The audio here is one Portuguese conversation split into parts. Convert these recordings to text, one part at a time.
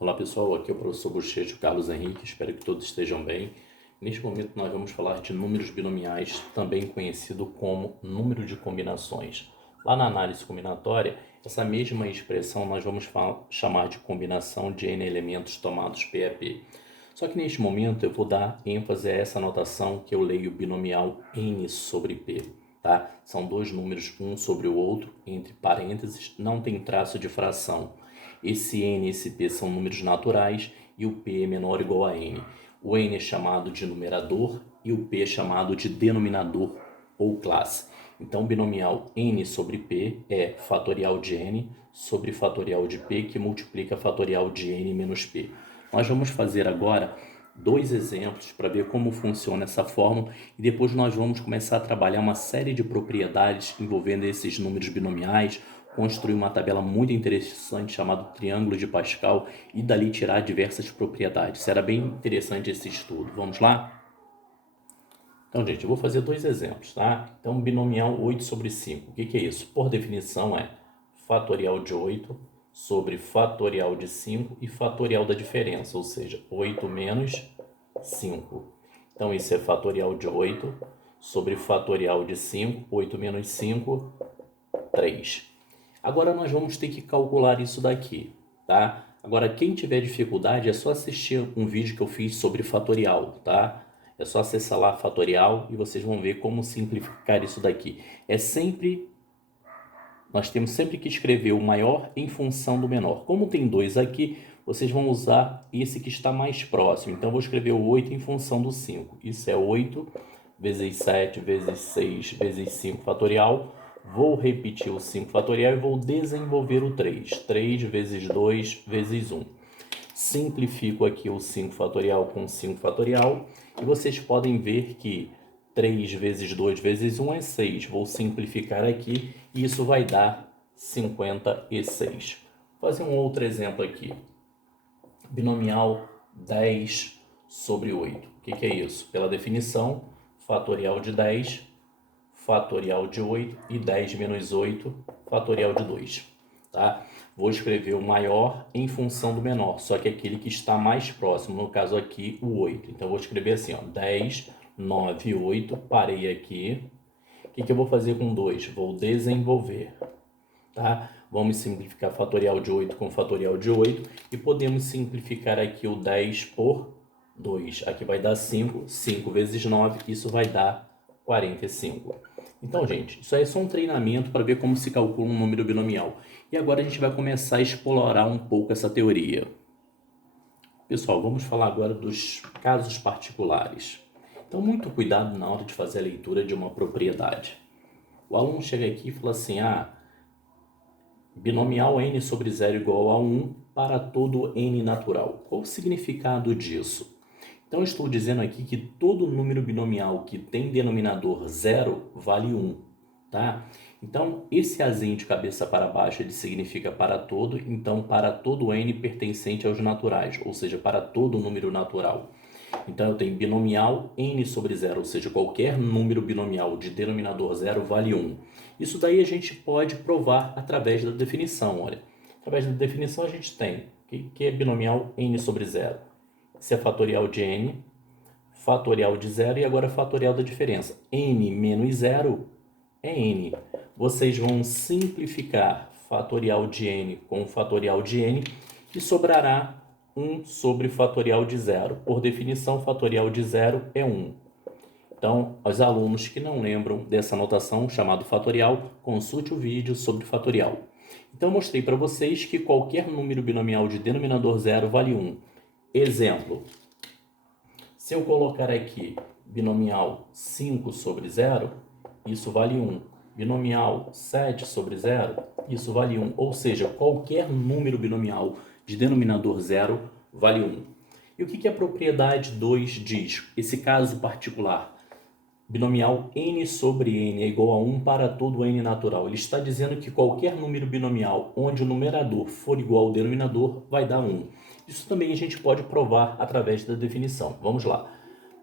Olá pessoal, aqui é o professor Bochecho Carlos Henrique, espero que todos estejam bem. Neste momento nós vamos falar de números binomiais, também conhecido como número de combinações. Lá na análise combinatória, essa mesma expressão nós vamos chamar de combinação de n elementos tomados P a P. Só que neste momento eu vou dar ênfase a essa notação que eu leio binomial n sobre P. Tá? São dois números um sobre o outro, entre parênteses, não tem traço de fração. Esse n e esse p são números naturais e o p é menor ou igual a n. O n é chamado de numerador e o p é chamado de denominador ou classe. Então, o binomial n sobre p é fatorial de n sobre fatorial de p, que multiplica fatorial de n menos p. Nós vamos fazer agora dois exemplos para ver como funciona essa fórmula e depois nós vamos começar a trabalhar uma série de propriedades envolvendo esses números binomiais, construir uma tabela muito interessante chamada Triângulo de Pascal e dali tirar diversas propriedades. Será bem interessante esse estudo. Vamos lá? Então, gente, eu vou fazer dois exemplos, tá? Então, binomial 8 sobre 5. O que é isso? Por definição, é fatorial de 8 sobre fatorial de 5 e fatorial da diferença, ou seja, 8 menos 5. Então, isso é fatorial de 8 sobre fatorial de 5, 8 menos 5, 3. Agora nós vamos ter que calcular isso daqui, tá? Agora, quem tiver dificuldade, é só assistir um vídeo que eu fiz sobre fatorial, tá? É só acessar lá fatorial e vocês vão ver como simplificar isso daqui. Nós temos sempre que escrever o maior em função do menor. Como tem dois aqui, vocês vão usar esse que está mais próximo. Então, eu vou escrever o 8 em função do 5. Isso é 8 vezes 7 vezes 6 vezes 5 fatorial. Vou repetir o 5 fatorial e vou desenvolver o 3. 3 vezes 2 vezes 1. Simplifico aqui o 5 fatorial com 5 fatorial. E vocês podem ver que 3 vezes 2 vezes 1 é 6. Vou simplificar aqui e isso vai dar 56. Vou fazer um outro exemplo aqui. Binomial 10 sobre 8. O que é isso? Pela definição, fatorial de 10, fatorial de 8 e 10 menos 8, fatorial de 2. Tá? Vou escrever o maior em função do menor, só que aquele que está mais próximo, no caso aqui, o 8. Então, vou escrever assim, ó, 10, 9, 8, parei aqui. O que eu vou fazer com 2? Vou desenvolver. Tá? Vamos simplificar fatorial de 8 com fatorial de 8 e podemos simplificar aqui o 10 por 2. Aqui vai dar 5, 5 vezes 9, isso vai dar 45. Então, gente, isso aí é só um treinamento para ver como se calcula um número binomial. E agora a gente vai começar a explorar um pouco essa teoria. Pessoal, vamos falar agora dos casos particulares. Então, muito cuidado na hora de fazer a leitura de uma propriedade. O aluno chega aqui e fala assim, binomial n sobre 0 igual a 1 para todo n natural. Qual o significado disso? Então, eu estou dizendo aqui que todo número binomial que tem denominador 0 vale 1, tá? Então, esse azinho de cabeça para baixo, ele significa para todo, então para todo n pertencente aos naturais, ou seja, para todo número natural. Então, eu tenho binomial n sobre 0, ou seja, qualquer número binomial de denominador 0 vale 1. Isso daí a gente pode provar através da definição, olha. Através da definição a gente tem que é binomial n sobre 0. Isso é fatorial de n, fatorial de 0 e agora fatorial da diferença. N menos 0 é n. Vocês vão simplificar fatorial de n com fatorial de n e sobrará 1 sobre fatorial de 0. Por definição, fatorial de 0 é 1. Então, aos alunos que não lembram dessa notação chamada fatorial, consulte o vídeo sobre fatorial. Então, eu mostrei para vocês que qualquer número binomial de denominador 0 vale 1. Exemplo, se eu colocar aqui binomial 5 sobre 0, isso vale 1. Binomial 7 sobre 0, isso vale 1. Ou seja, qualquer número binomial de denominador 0 vale 1. E o que a propriedade 2 diz? Esse caso particular, binomial n sobre n é igual a 1 para todo n natural. Ele está dizendo que qualquer número binomial onde o numerador for igual ao denominador vai dar 1. Isso também a gente pode provar através da definição. Vamos lá.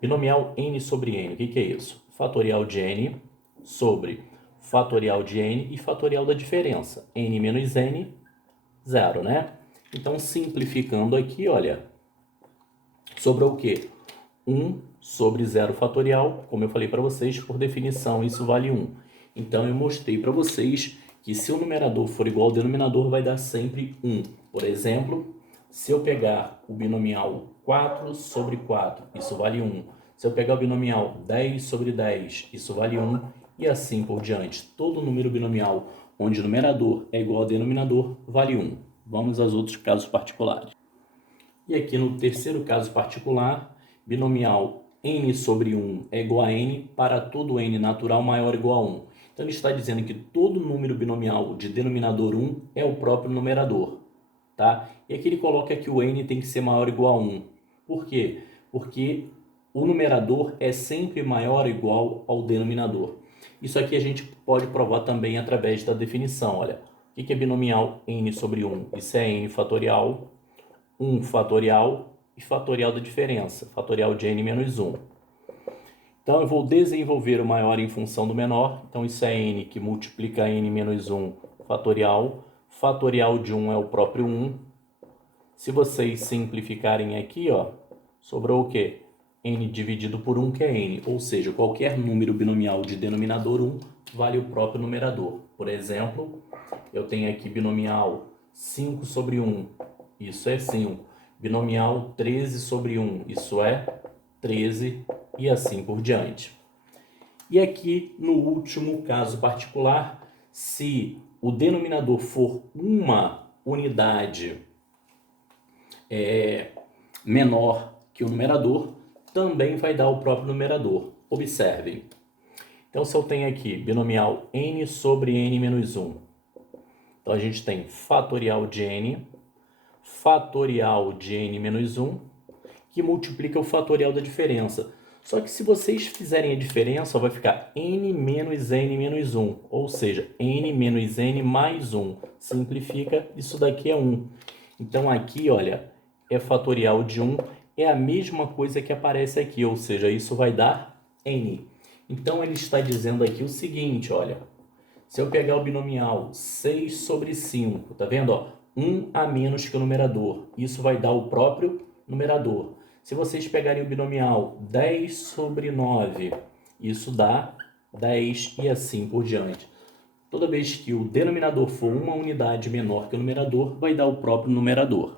Binomial n sobre n, o que é isso? Fatorial de n sobre fatorial de n e fatorial da diferença. N menos n, 0, né? Então, simplificando aqui, olha, sobrou o quê? 1 sobre 0 fatorial, como eu falei para vocês, por definição, isso vale 1. Então, eu mostrei para vocês que se o numerador for igual ao denominador, vai dar sempre 1. Por exemplo, se eu pegar o binomial 4 sobre 4, isso vale 1. Se eu pegar o binomial 10 sobre 10, isso vale 1. E assim por diante. Todo número binomial onde o numerador é igual ao denominador vale 1. Vamos aos outros casos particulares. E aqui no terceiro caso particular, binomial n sobre 1 é igual a n para todo n natural maior ou igual a 1. Então, ele está dizendo que todo número binomial de denominador 1 é o próprio numerador. Tá? E aqui ele coloca que o n tem que ser maior ou igual a 1. Por quê? Porque o numerador é sempre maior ou igual ao denominador. Isso aqui a gente pode provar também através da definição. Olha, o que é binomial n sobre 1? Isso é n fatorial, 1 fatorial e fatorial da diferença, fatorial de n menos 1. Então, eu vou desenvolver o maior em função do menor. Então, isso é n que multiplica n menos 1 fatorial. Fatorial de 1 é o próprio 1. Se vocês simplificarem aqui, ó, sobrou o quê? N dividido por 1, que é n. Ou seja, qualquer número binomial de denominador 1 vale o próprio numerador. Por exemplo, eu tenho aqui binomial 5 sobre 1. Isso é 5. Binomial 13 sobre 1. Isso é 13 e assim por diante. E aqui, no último caso particular, se o denominador for uma unidade menor que o numerador, também vai dar o próprio numerador. Observem. Então, se eu tenho aqui binomial n sobre n menos 1, então a gente tem fatorial de n menos 1, que multiplica o fatorial da diferença. Só que se vocês fizerem a diferença, vai ficar n menos n menos 1, ou seja, n menos n mais 1. Simplifica, isso daqui é 1. Então, aqui, olha, é fatorial de 1, é a mesma coisa que aparece aqui, ou seja, isso vai dar n. Então, ele está dizendo aqui o seguinte, olha, se eu pegar o binomial 6 sobre 5, tá vendo, ó? 1 a menos que o numerador, isso vai dar o próprio numerador. Se vocês pegarem o binomial 10 sobre 9, isso dá 10 e assim por diante. Toda vez que o denominador for uma unidade menor que o numerador, vai dar o próprio numerador.